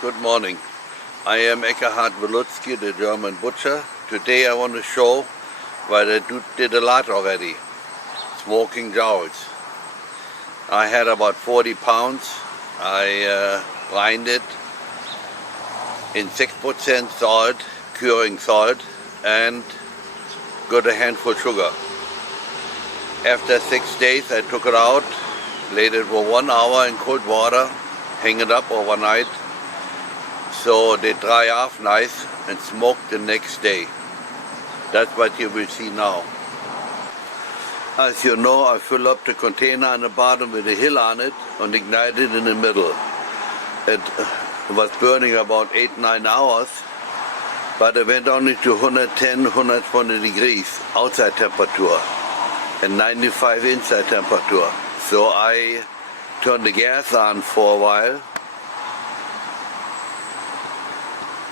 Good morning. I am Eckhard Wilutzki, the German butcher. Today I want to show what I did a lot already. Smoking jowls. I had about 40 pounds. I brined it in 6% salt, curing salt, and got a handful sugar. After 6 days I took it out, laid it for 1 hour in cold water, hang it up overnight, so they dry off nice and smoke the next day. That's what you will see now. As you know, I fill up the container on the bottom with a hill on it and ignite it in the middle. It was burning about 8-9 hours, but it went only to 110-120 degrees outside temperature and 95 inside temperature. So I turned the gas on for a while,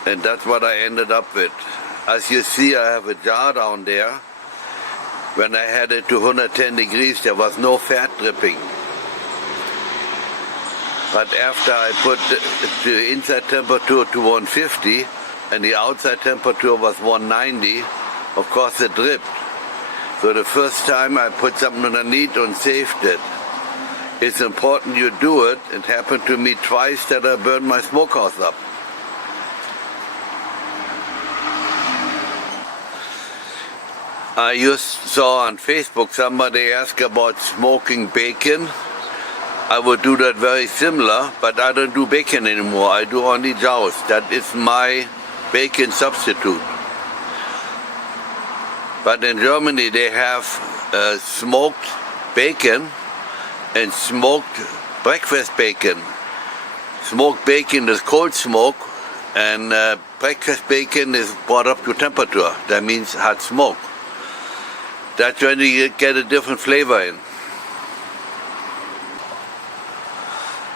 and that's what I ended up with. As you see, I have a jar down there. When I had it to 110 degrees, there was no fat dripping. But after I put the inside temperature to 150 and the outside temperature was 190, of course it dripped. So the first time I put something underneath and saved it. It's important you do it. It happened to me twice that I burned my smokehouse up. I saw on Facebook somebody ask about smoking bacon. I would do that very similar, but I don't do bacon anymore. I do only jowls. That is my bacon substitute. But in Germany they have smoked bacon and smoked breakfast bacon. Smoked bacon is cold smoke, and breakfast bacon is brought up to temperature. That means hot smoke. That's when you get a different flavor in.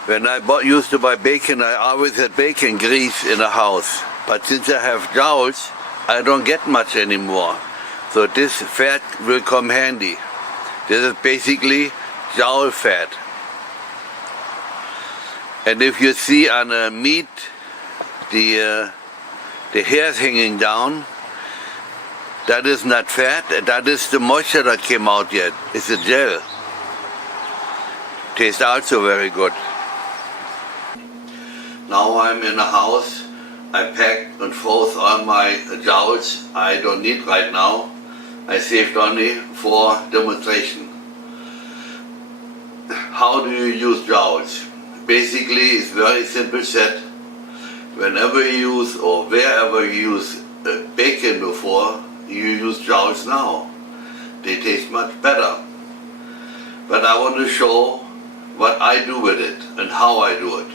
When I used to buy bacon, I always had bacon grease in the house. But since I have jowls, I don't get much anymore. So this fat will come handy. This is basically jowl fat. And if you see on a meat, the hairs hanging down, that is not fat, that is the moisture that came out yet. It's a gel. Tastes also very good. Now I'm in a house. I packed and froze all my jowls I don't need right now. I saved only for demonstration. How do you use jowls? Basically, it's very simple set. Whenever you use or wherever you use bacon before, you use jowls now. They taste much better. But I want to show what I do with it and how I do it.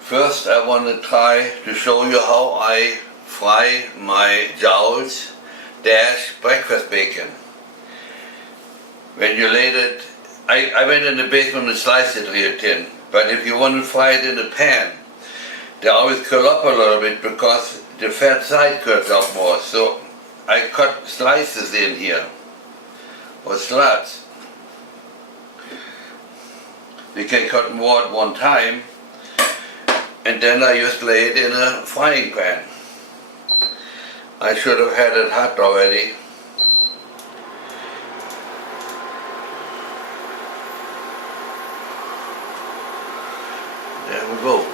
First I want to try to show you how I fry my jowls dash breakfast bacon. When you laid it, I went in the basement and sliced it real thin. But if you want to fry it in a pan, they always curl up a little bit because the fat side curls up more. So I cut slices in here, or slats. You can cut more at one time, and then I just lay it in a frying pan. I should have had it hot already. There we go.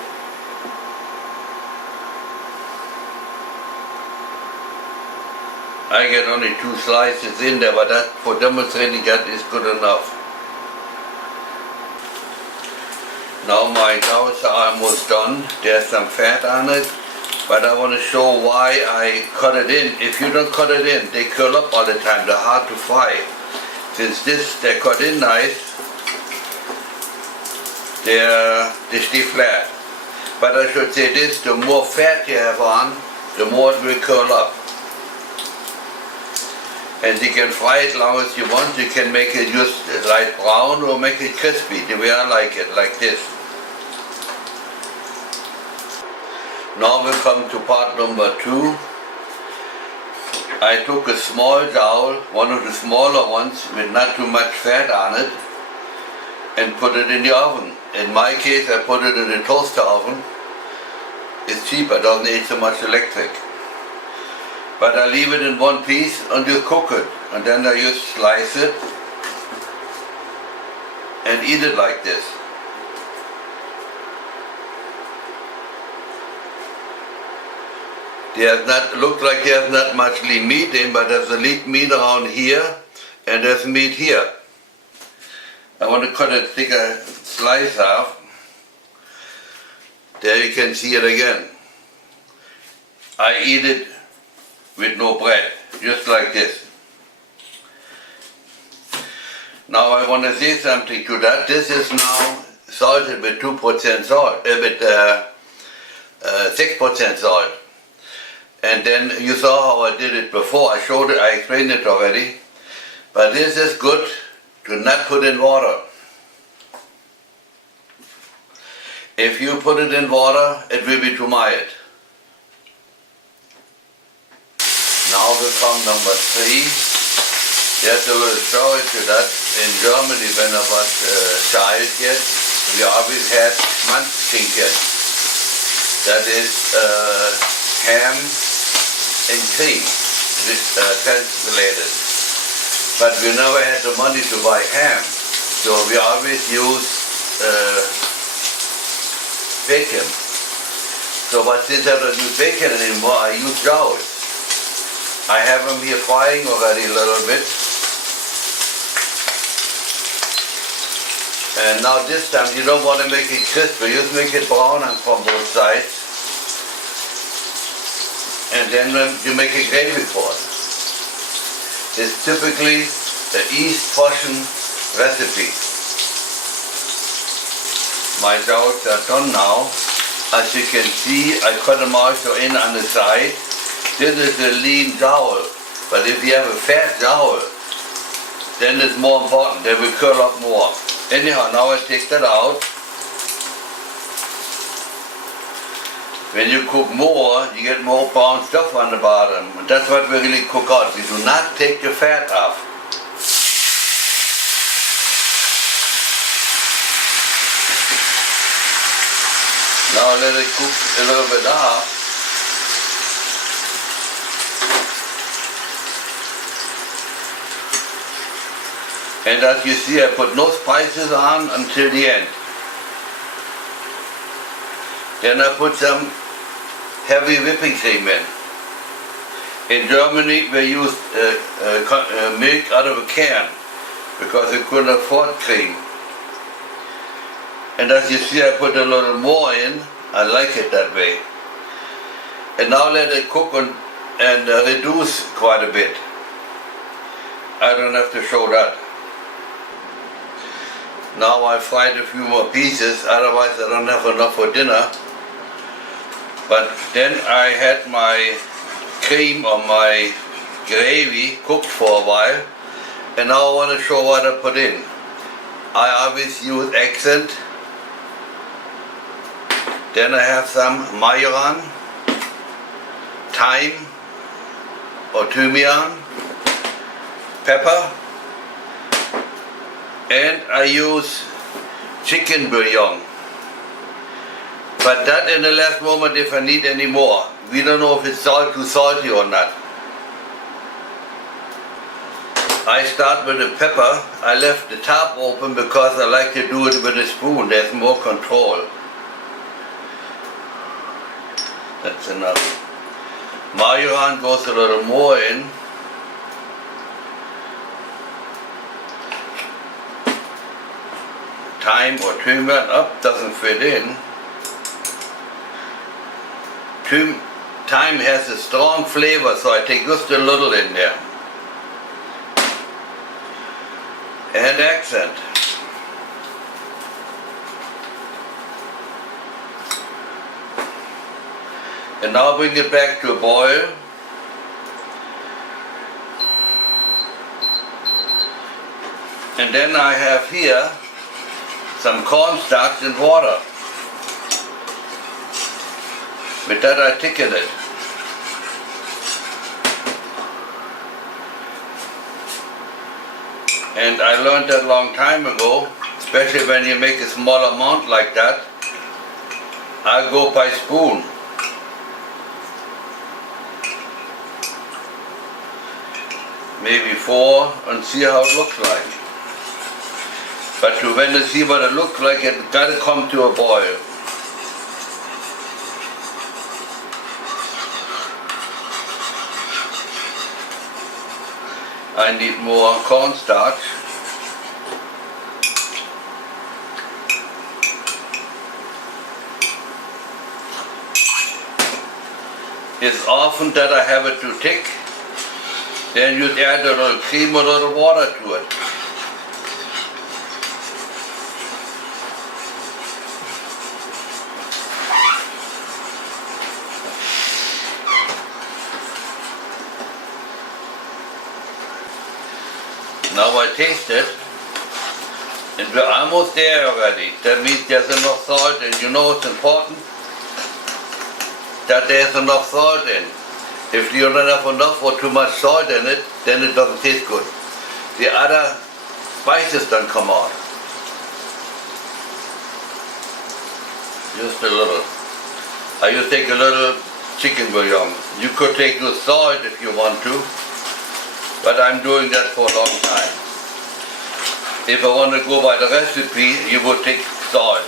I get only 2 slices in there, but that for demonstrating that is good enough. Now my jowls are almost done. There's some fat on it, but I want to show why I cut it in. If you don't cut it in, they curl up all the time. They're hard to fry. Since they're cut in nice, they stay flat. But I should say this, the more fat you have on, the more it will curl up. And you can fry it as long as you want. You can make it just light brown or make it crispy, the way I like it, like this. Now we come to part number 2. I took a small jowl, one of the smaller ones with not too much fat on it, and put it in the oven. In my case, I put it in a toaster oven. It's cheaper, doesn't need so much electric. But I leave it in one piece and you cook it. And then I just slice it and eat it like this. Looks like there's not much meat in, but there's a meat around here and there's meat here. I want to cut a thicker slice off. There you can see it again. I eat it with no bread, just like this. Now I want to say something to that. This is now salted with 2% salt, with 6% salt. And then you saw how I did it before. I showed it, I explained it already. But this is good to not put in water. If you put it in water, it will be too mild. Now will come number 3. There's a little story to that. In Germany, when I was a child yet, we always had Schmanzschinken. That is ham and cream, translated. But we never had the money to buy ham, so we always used bacon. So, but since I don't use bacon anymore, I use Jowls. I have them here frying already a little bit. And now this time you don't want to make it crispy, just make it brown from both sides. And then you make a gravy for it. It's typically the East Prussian recipe. My jowls are done now. As you can see, I cut them also in on the side. This is a lean jowl, but if you have a fat jowl, then it's more important, they will curl up more. Anyhow, now I take that out. When you cook more, you get more brown stuff on the bottom. And that's what we really cook out. We do not take the fat off. Now let it cook a little bit off. And as you see, I put no spices on until the end. Then I put some heavy whipping cream in. In Germany, we used milk out of a can because we couldn't afford cream. And as you see, I put a little more in. I like it that way. And now let it cook and reduce quite a bit. I don't have to show that. Now I fried a few more pieces, otherwise I don't have enough for dinner. But then I had my cream or my gravy cooked for a while, and now I want to show what I put in. I always use accent. Then I have some majoran, thyme or thymian, pepper, and I use chicken bouillon. But that in the last moment if I need any more. We don't know if it's too salty or not. I start with the pepper. I left the top open because I like to do it with a spoon. There's more control. That's enough. Majoran goes a little more in. Thyme or thymian doesn't fit in. Thyme has a strong flavor, so I take just a little in there. And accent. And now bring it back to a boil. And then I have here some cornstarch and water. With that I thicken it. And I learned that a long time ago. especially when you make a small amount like that. I go by spoon. Maybe 4 and see how it looks like. But when you see what it looks like, it gotta come to a boil. I need more cornstarch. It's often that I have it too thick. Then you add a little cream or a little water to it. Now I taste it, and we're almost there already. That means there's enough salt, and you know it's important that there's enough salt in. If you don't have enough or too much salt in it, then it doesn't taste good. The other spices don't come out. Just a little. I just take a little chicken bouillon. You could take the salt if you want to, but I'm doing that for a long time. If I want to go by the recipe, you would take salt.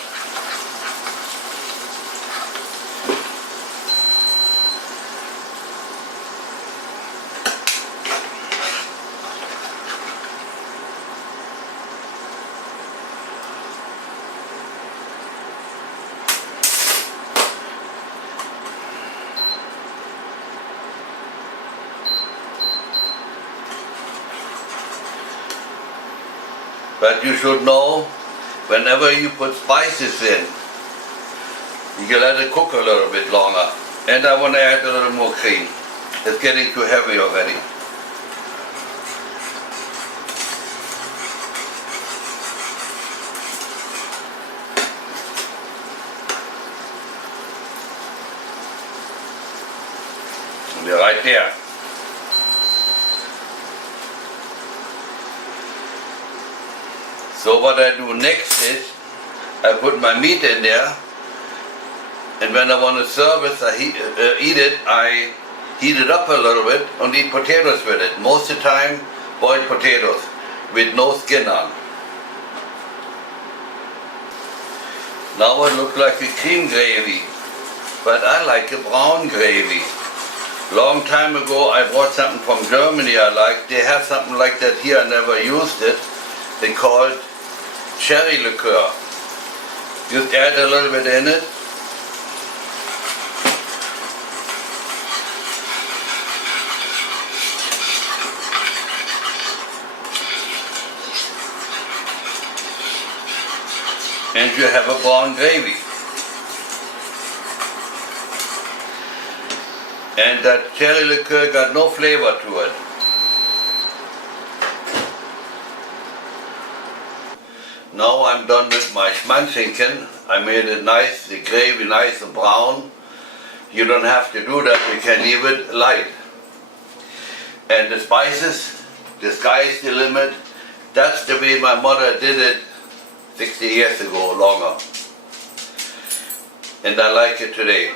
But you should know, whenever you put spices in, you can let it cook a little bit longer. And I want to add a little more cream. It's getting too heavy already. And you're right there. So what I do next is, I put my meat in there, and when I want to serve it, eat it, I heat it up a little bit and eat potatoes with it. Most of the time, boiled potatoes with no skin on. Now it looks like a cream gravy, but I like a brown gravy. Long time ago, I bought something from Germany I like. They have something like that here, I never used it. They call it cherry liqueur. Just add a little bit in it. And you have a brown gravy. And that cherry liqueur got no flavor to it. Now I'm done with my schmanschinken. I made it nice, the gravy nice and brown. You don't have to do that, you can leave it light. And the spices, the sky's the limit. That's the way my mother did it 60 years ago, longer. And I like it today.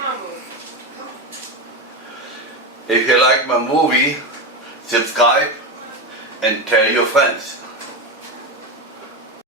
If you like my movie, subscribe and tell your friends.